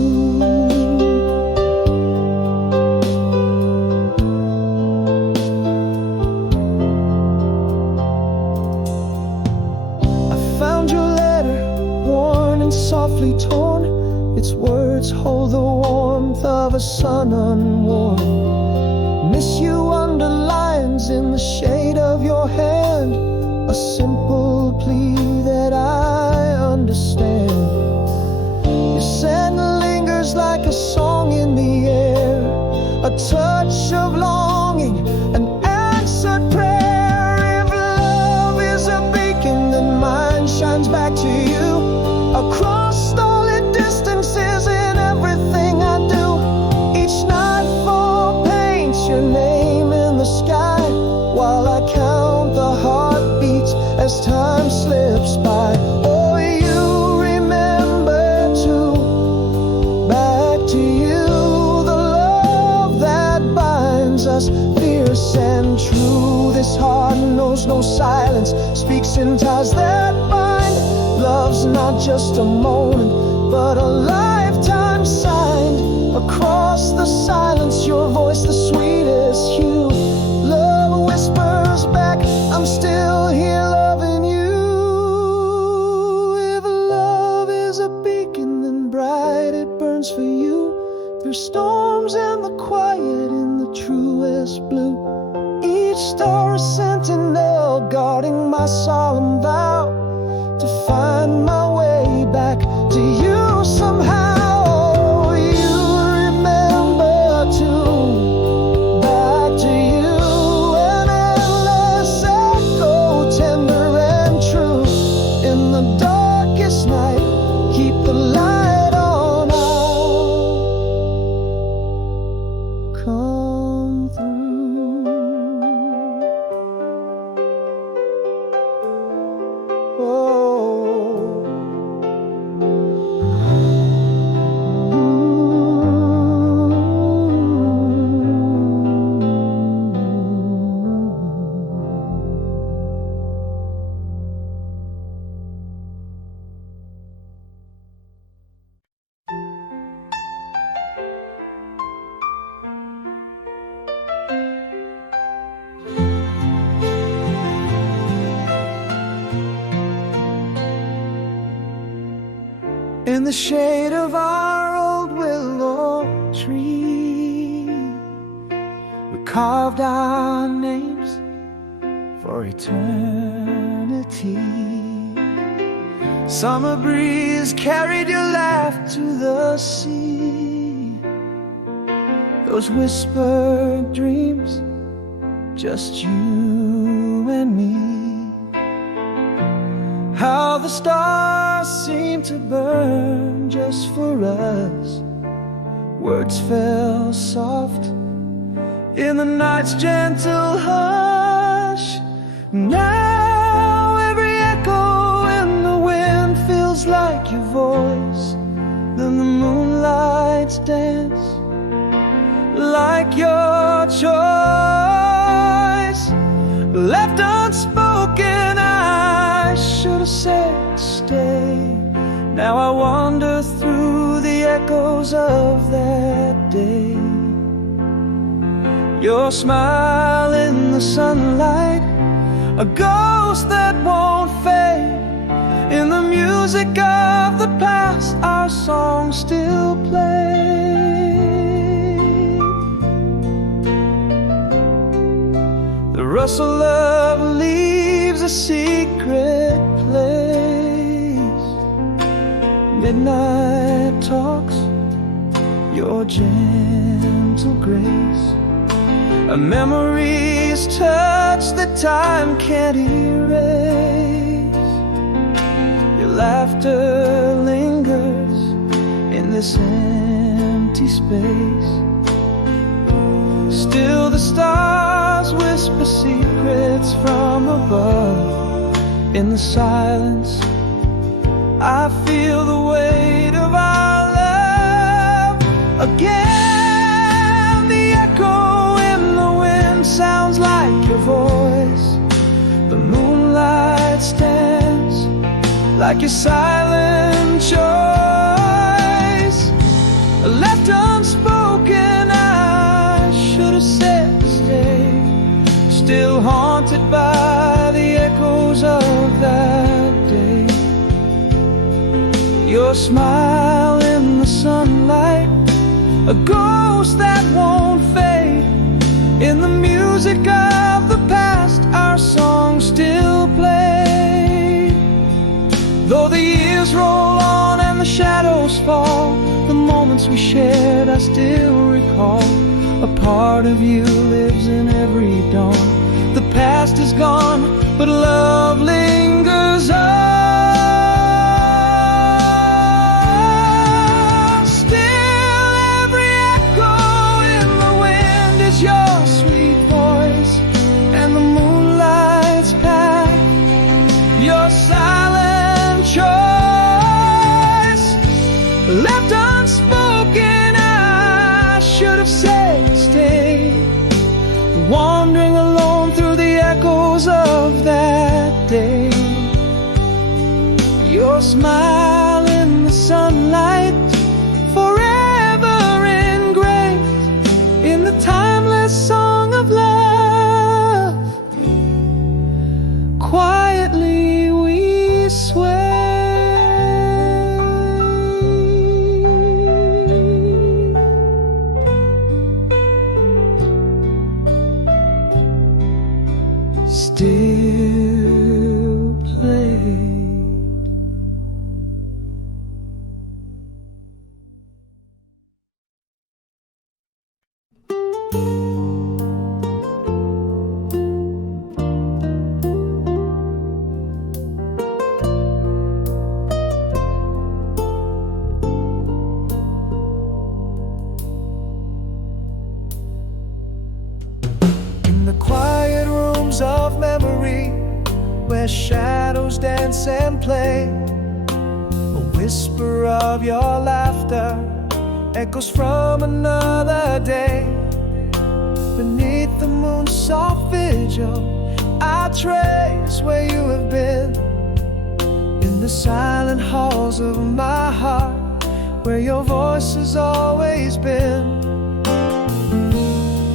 Softly torn, its words hold the warmth of a sun unworn. Miss you under lines in the shade of your hand, a simple plea that I understand. Your scent lingers like a song in the air, a touch of longing, an answered prayer. If love is a beacon, then mine shines back to you. Across starlit distances in everything I do. Each nightfall paints your name in the sky, while I count the heartbeats as time slips by. Oh, you remember too. Back to you, the love that binds us, fierce and true. This heart knows no silence, speaks in ties that bind. Love's not just a moment, but a lifetime signed. Across the silence, your voice the sweetest hue. Love whispers back, I'm still here loving you. If love is a beacon, then bright it burns for you. Through storms and the quiet, in the truest blue. Each star a sentinel, guarding my solemn vow to find my way back to you somehow. Oh, you remember too. Back to you, an endless echo, tender and true. In the darkest night, keep the light on. I'll come through. Oh. In the shade of our old willow tree, we carved our names for eternity. Summer breeze carried your laugh to the sea. Those whispered dreams, just you and me. How the stars seem to burn just for us. Words fell soft in the night's gentle hush. Now every echo in the wind feels like your voice. Then the moonlight's dance like your choice. Left unspoken, I should have said stay. Now I wander through the echoes of that day. Your smile in the sunlight, a ghost that won't fade. In the music of the past, our song still plays. so love leaves a secret place. Midnight talks, your gentle grace, a memory's touch that time can't erase. Your laughter lingers in this empty space. Still the stars whisper secrets from above. In the silence, I feel the weight of our love. Again, the echo in the wind sounds like your voice. The moonlight stands like your silent choice. Left unspoken, I should have said stay. Still haunted by the echoes of that day. Your smile in the sunlight, a ghost that won't fade. In the music of the past, our song still plays. Though the years roll on and the shadows fall, the moments we shared I still recall. A part of you lives in every dawn. The past is gone, but love lingers on. Still every echo in the wind is your sweet voice, and the moonlight's path, your silent choice. Left unspoken, I should have said stay. Wandering alone through the echoes of that day. Your smile in the sunlight, forever engraved in the timeless song of love. Quietly we sway. Still play. In the quiet rooms of memory, where shadows dance and play, a whisper of your laughter echoes from another day. Beneath the moon's soft vigil, I trace where you have been. In the silent halls of my heart, where your voice has always been.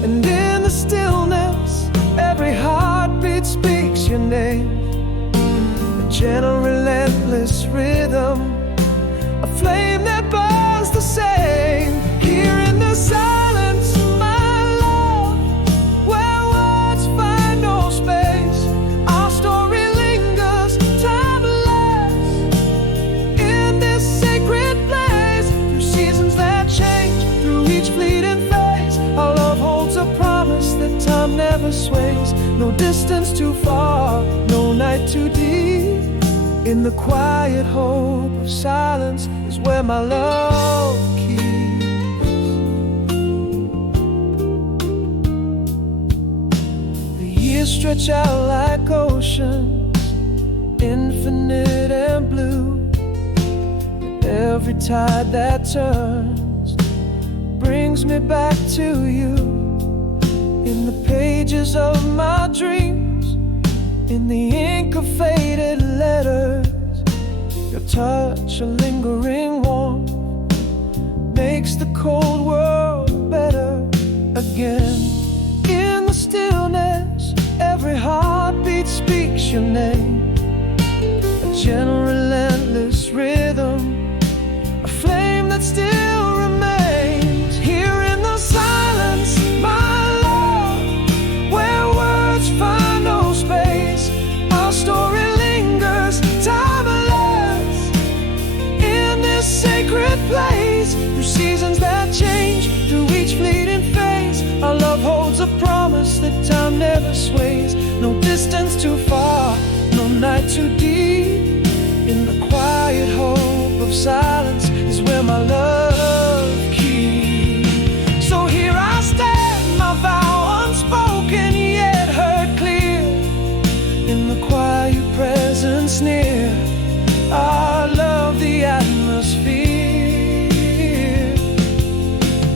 And in the stillness, every heartbeat speaks your name. A gentle, relentless rhythm, a flame that burns the same. Here in the silence, my love, where words find no space, our story lingers timeless. In this sacred place, through seasons that change, through each fleeting phase, our love holds a promise that time never sways. No distance too far, no night too deep. In the quiet hope of silence is where my love keeps. The years stretch out like oceans, infinite and blue. And every tide that turns brings me back to you. In the pages of my dreams, in the ink of faded letters, your touch, a lingering warmth, makes the cold world better again. In the stillness, every heartbeat speaks your name. A gentle, relentless rhythm, a flame that still remains. Here in the silence, my love, where words find promise that time never sways. No distance too far, no night too deep. In the quiet hope of silence is where my love keeps. So here I stand, my vow unspoken yet heard clear. In the quiet presence near, I love the atmosphere.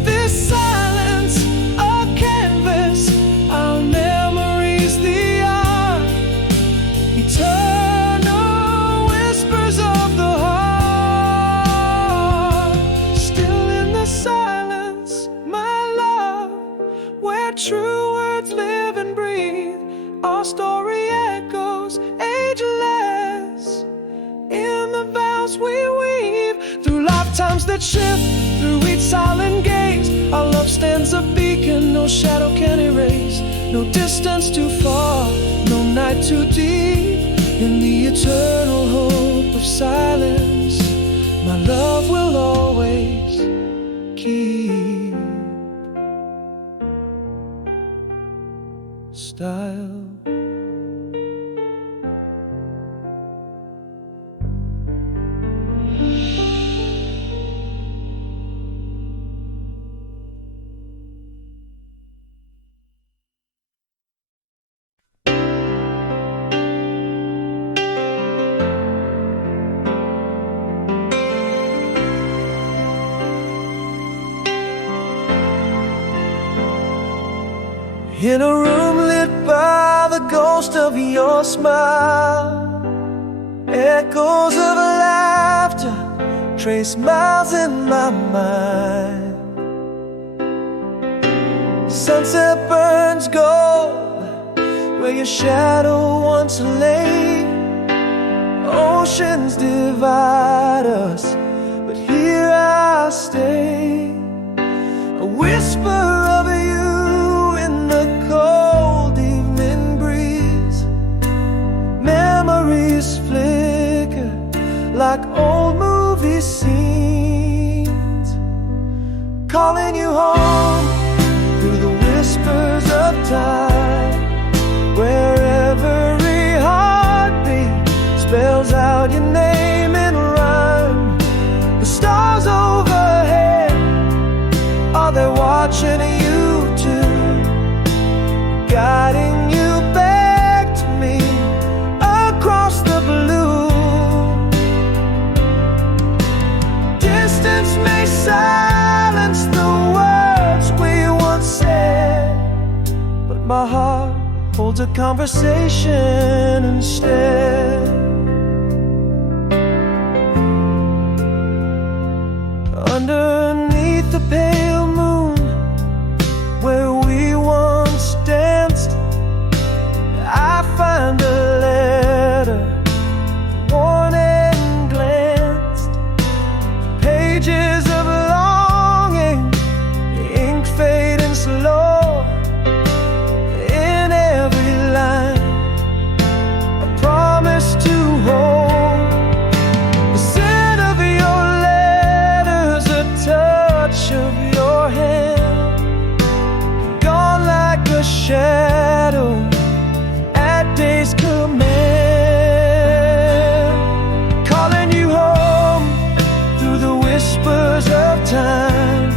This silence, a canvas, our memories the art. Eternal whispers of the heart. Still in the silence, my love, where true words live and breathe. Our story echoes ageless in the vows we weave. Through lifetimes that shift, through each silent gaze, our love stands a beacon no shadow can erase. No distance too far, no night too deep. In the eternal hope of silence, my love will always keep style. In a room lit by the ghost of your smile, echoes of laughter trace miles in my mind. Sunset burns gold where your shadow once lay. Oceans divide us, but here I stay. A whisper of you in the cold evening breeze. Memories flicker like old movie scenes, calling you home through the whispers of time, where every heartbeat spells out your name in rhyme. The stars overhead, are they watching you too? Guiding you back to me across the blue. Distance may silence the words we once said, but my heart holds a conversation instead. Underneath the pale moon, where we once danced, I find a letter, worn and glanced. Pages of longing, the ink fading slow. In every line, a promise to hold. The scent of your letters, the touch of your hand, gone like a shadow at day's command, calling you home through the whispers of time,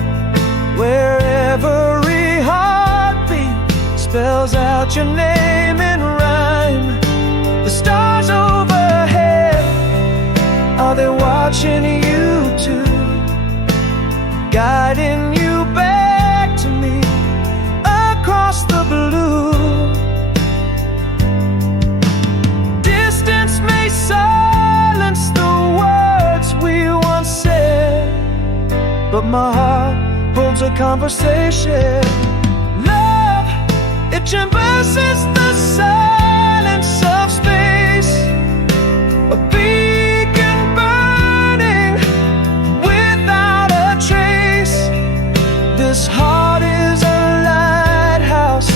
where every heartbeat spells out your name in rhyme. The stars overhead, are they watching you too? Guiding you back to me across the blue. Distance may silence the words we once said, but my heart holds a conversation. Love, it traverses the silence of space. A beacon burning without a trace. This heart is a lighthouse,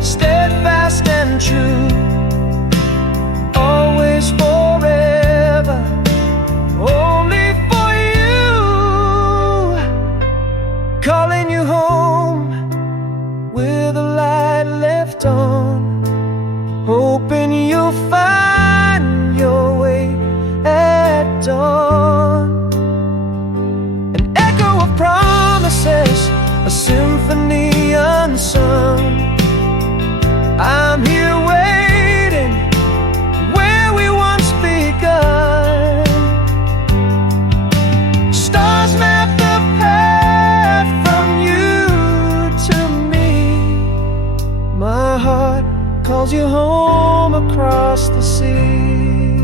steadfast and true. Always, forever, only for you. Calling you home with a light. heart calls you home across the sea.